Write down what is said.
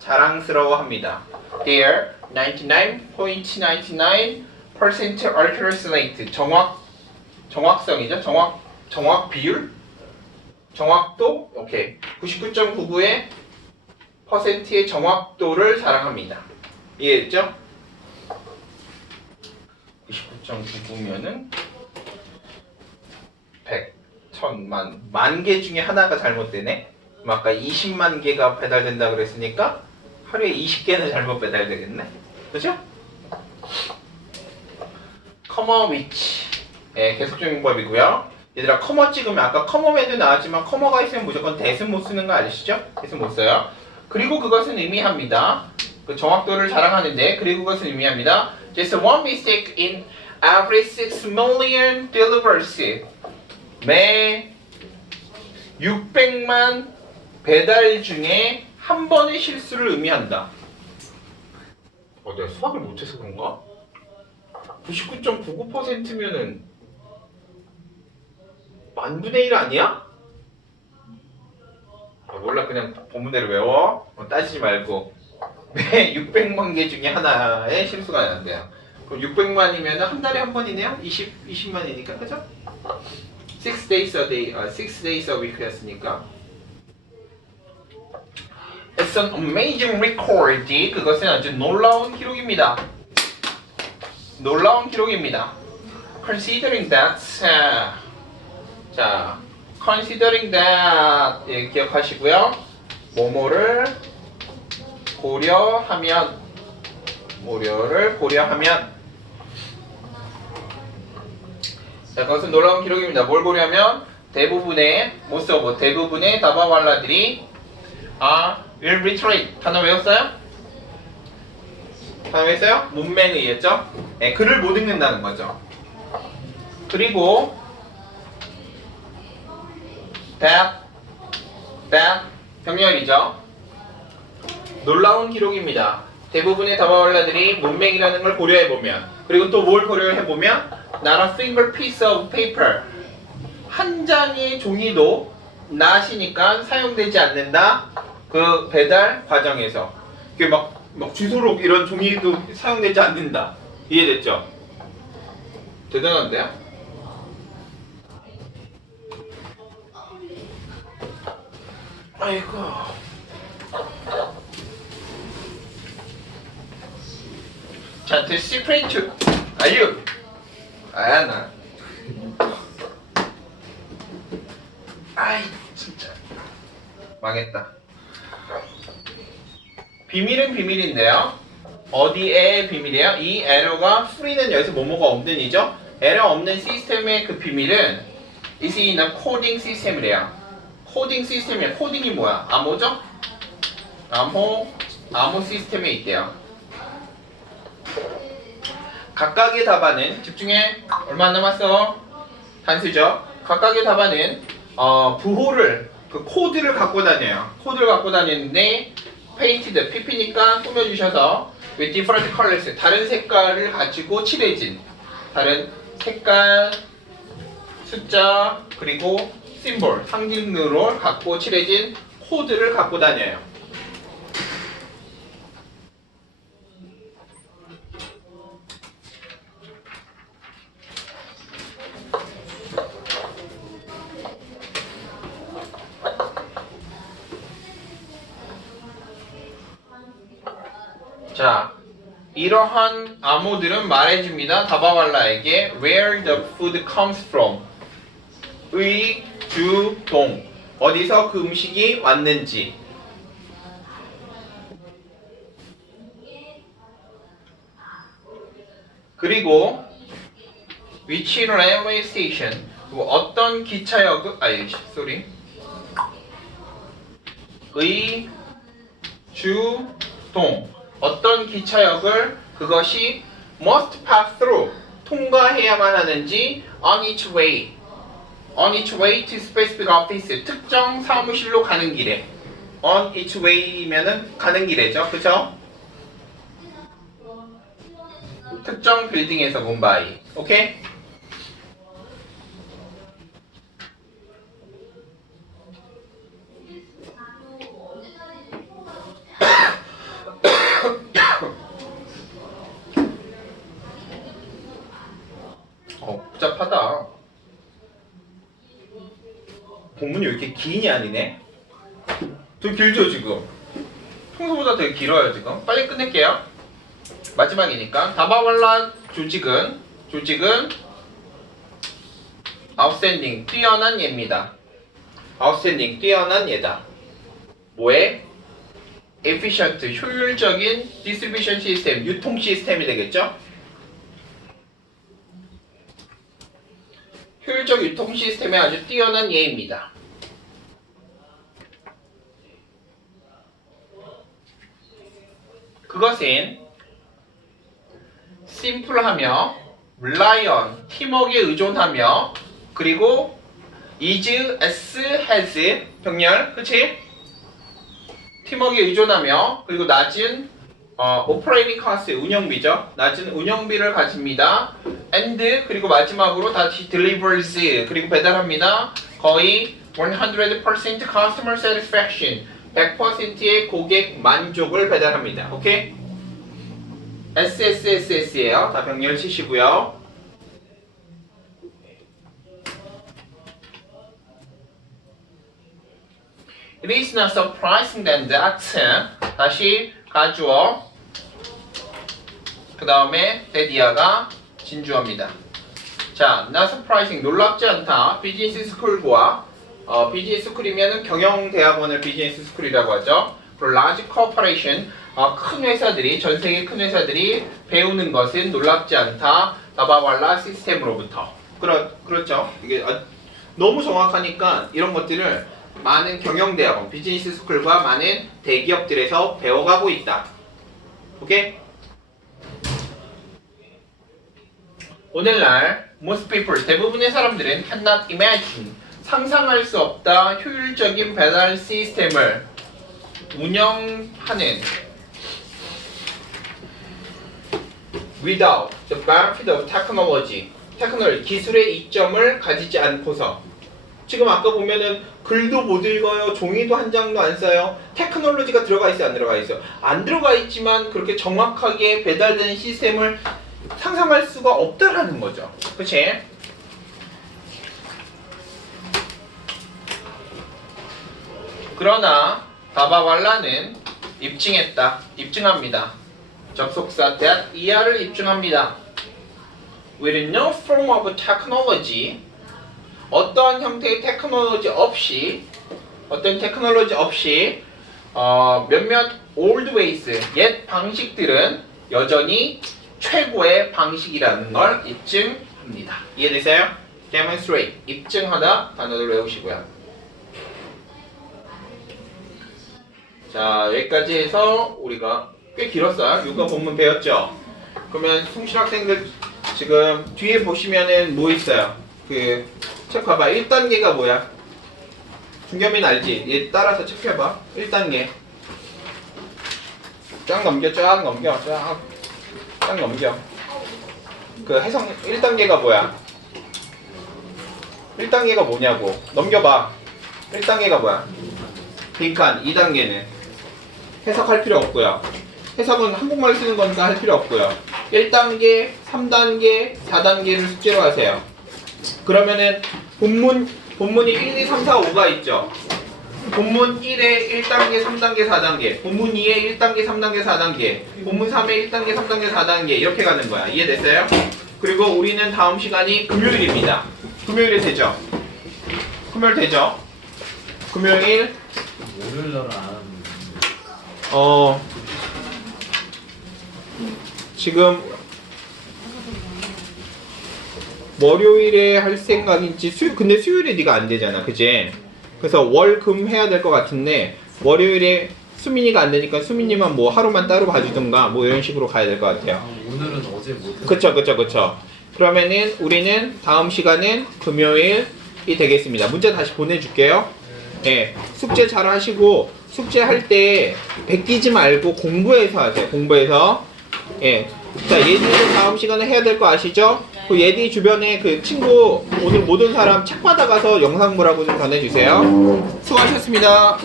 자랑스러워합니다. Their 99.99% accuracy rate 정확 정확성이죠. 정확 정확 비율 정확도 오케이 99.99의 퍼센트의 정확도를 자랑합니다. 이해했죠? 99.99면은 100, 1000만, 만 개 중에 하나가 잘못되네? 아까 20만 개가 배달된다 그랬으니까 하루에 20개는 잘못 배달되겠네? 그죠? 커머 위치 예, 계속적인 법이고요 얘들아 커머 찍으면 아까 커머맨도 나왔지만 커머가 있으면 무조건 대은 못 쓰는 거 아시죠? 대은 못 써요 그리고 그것은 의미합니다 그 정확도를 자랑하는데 그리고 그것은 의미합니다 Just one mistake in every 6 million deliveries 매 600만 배달 중에 한 번의 실수를 의미한다. 어, 내가 수학을 못해서 그런가? 99.99%면은 만분의 1 아니야? 아, 몰라 그냥 본문대로 외워 어, 따지지 말고 매 600만 개 중에 하나의 실수가 난대요. 그럼 600만이면 한 달에 한 번이네요? 20, 20만이니까 그죠? 6 days a day, 아, 6 days a week였으니까 It's an amazing record. 그것은 아주 놀라운 기록입니다. 놀라운 기록입니다. Considering that, 자, 자, considering that 예, 기억하시고요. 뭐뭐를 고려하면, 고려를 고려하면, 자, 그것은 놀라운 기록입니다. 뭘 고려하면 대부분의 of 대부분의 다바왈라들이 아, will retreat 단어 외웠어요? 단어 외웠어요? 문맹에 의했죠? 네, 글을 못 읽는다는 거죠. 그리고 that, that 병렬이죠. 놀라운 기록입니다. 대부분의 다바왈라들이 문맹이라는 걸 고려해 보면 그리고 또 뭘 고려해 보면 not a single piece of paper 한 장의 종이도 나시니까 사용되지 않는다. 그 배달 과정에서 막, 막 주소록 이런 종이도 사용되지 않는다. 이해됐죠? 대단한데요? 아이고. 자, the secret to 아유. 아야 나. 아이 진짜 망했다. 비밀은 비밀인데요. 어디에 비밀이에요? 이 에러가 프리는 여기서 뭐뭐가 없는 이죠. 에러 없는 시스템의 그 비밀은 is in a coding 시스템이래요. 코딩 시스템이야. 코딩이 뭐야? 암호죠? 암호 암호 시스템에 있대요. 각각의 답안은 집중해. 얼마 안 남았어? 단수죠. 각각의 답안은 어, 부호를 그 코드를 갖고 다녀요. 코드를 갖고 다니는데 페인티드 PP니까 꾸며주셔서 with different colors 다른 색깔을 가지고 칠해진 다른 색깔 숫자 그리고 심볼 상징으로 갖고 칠해진 코드를 갖고 다녀요. 자, 이러한 암호들은 말해줍니다. 다바왈라에게 where the food comes from. 의, 주, 동. 어디서 그 음식이 왔는지. 그리고 which railway station. 어떤 기차역, 아이, 쏘리. 의, 주, 동. 어떤 기차역을 그것이 must pass through 통과해야만 하는지 on its way on its way to specific office 특정 사무실로 가는 길에 on its way면은 가는 길이죠 그죠? 특정 빌딩에서 문바이 오케이? 이렇게 기냐 아니네? 좀 길죠 지금? 평소보다 되게 길어요 지금 빨리 끝낼게요 마지막이니까 다바왈라 조직은 조직은 outstanding 뛰어난 예입니다 outstanding 뛰어난 예다 뭐에? efficient 효율적인 distribution 시스템 유통 시스템이 되겠죠? 효율적 유통 시스템에 아주 뛰어난 예입니다. 그것은 심플하며 rely on 팀워크에 의존하며 그리고 is, as, has 병렬 그치? 팀워크에 의존하며 그리고 낮은 어, operating cost 운영비죠. 낮은 운영비를 가집니다. and 그리고 마지막으로 다시 delivers 그리고 배달합니다. 거의 100% customer satisfaction 100%의 고객 만족을 배달합니다. 오케이? SSSS예요. 다 병렬 치시고요. It is not surprising then that 다시 가주어 그 다음에 데디아가 진주어입니다. 자, not surprising 놀랍지 않다. 비즈니스 스쿨과 어, 비즈니스 스쿨이면 경영대학원을 비즈니스 스쿨이라고 하죠. 그리고 large corporation 어, 큰 회사들이 전 세계 큰 회사들이 배우는 것은 놀랍지 않다. 다바왈라 시스템으로부터. 그렇 그렇죠. 이게 아, 너무 정확하니까 이런 것들을 많은 경영대학원, 비즈니스 스쿨과 많은 대기업들에서 배워가고 있다. 오케이? 오늘날 most people 대부분의 사람들은 cannot imagine 상상할 수 없다. 효율적인 배달 시스템을 운영하는. Without the benefit of technology. 테크놀 기술의 이점을 가지지 않고서. 지금 아까 보면은 글도 못 읽어요. 종이도 한 장도 안 써요. 테크놀로지가 들어가 있어요? 안 들어가 있어요? 안 들어가 있지만 그렇게 정확하게 배달되는 시스템을 상상할 수가 없다라는 거죠. 그치? 그러나 다바왈라는 입증했다. 입증합니다. 접속사 that 이하를 입증합니다. With no form of technology 어떠한 형태의 테크놀로지 없이 어떤 테크놀로지 없이 어, 몇몇 old ways 옛 방식들은 여전히 최고의 방식이라는 걸 입증합니다. 이해되세요? demonstrate 입증하다 단어를 외우시고요. 자 여기까지 해서 우리가 꽤 길었어요. 육아 본문 배웠죠? 그러면 송실 학생들 지금 뒤에 보시면은 뭐 있어요? 그 체크해봐. 1단계가 뭐야? 중겸이는 알지? 얘 따라서 체크해봐. 1단계 쫙 넘겨 쫙 넘겨 쫙딱 넘겨. 그 해석 1단계가 뭐야? 1단계가 뭐냐고. 넘겨봐. 1단계가 뭐야? 빈칸. 2단계는 해석할 필요 없고요. 해석은 한국말 쓰는 거니까 할 필요 없고요. 1단계, 3단계, 4단계를 숙제로 하세요. 그러면은 본문 본문이 1, 2, 3, 4, 5가 있죠. 본문 1에 1단계, 3단계, 4단계, 본문 2에 1단계, 3단계, 4단계, 본문 3에 1단계, 3단계, 4단계 이렇게 가는 거야. 이해됐어요? 그리고 우리는 다음 시간이 금요일입니다. 금요일에 되죠? 금요일 되죠? 금요일 월요일 날은 어 지금 월요일에 할 생각인지 수 근데 수요일에 네가 안 되잖아, 그지? 그래서 월 금 해야 될 것 같은데 월요일에 수민이가 안 되니까 수민이만 뭐 하루만 따로 봐주든가 뭐 이런 식으로 가야 될 것 같아요. 아, 오늘은 어제 못했어 그쵸, 그쵸, 그쵸. 그러면은 우리는 다음 시간은 금요일이 되겠습니다. 문자 다시 보내줄게요. 예, 숙제 잘 하시고 숙제 할 때 베끼지 말고 공부해서 하세요. 공부해서. 예. 자, 예디도 다음 시간에 해야 될 거 아시죠? 그 예디 주변에 그 친구 오늘 모든 사람 책 받아가서 영상물하고 좀 전해주세요. 수고하셨습니다.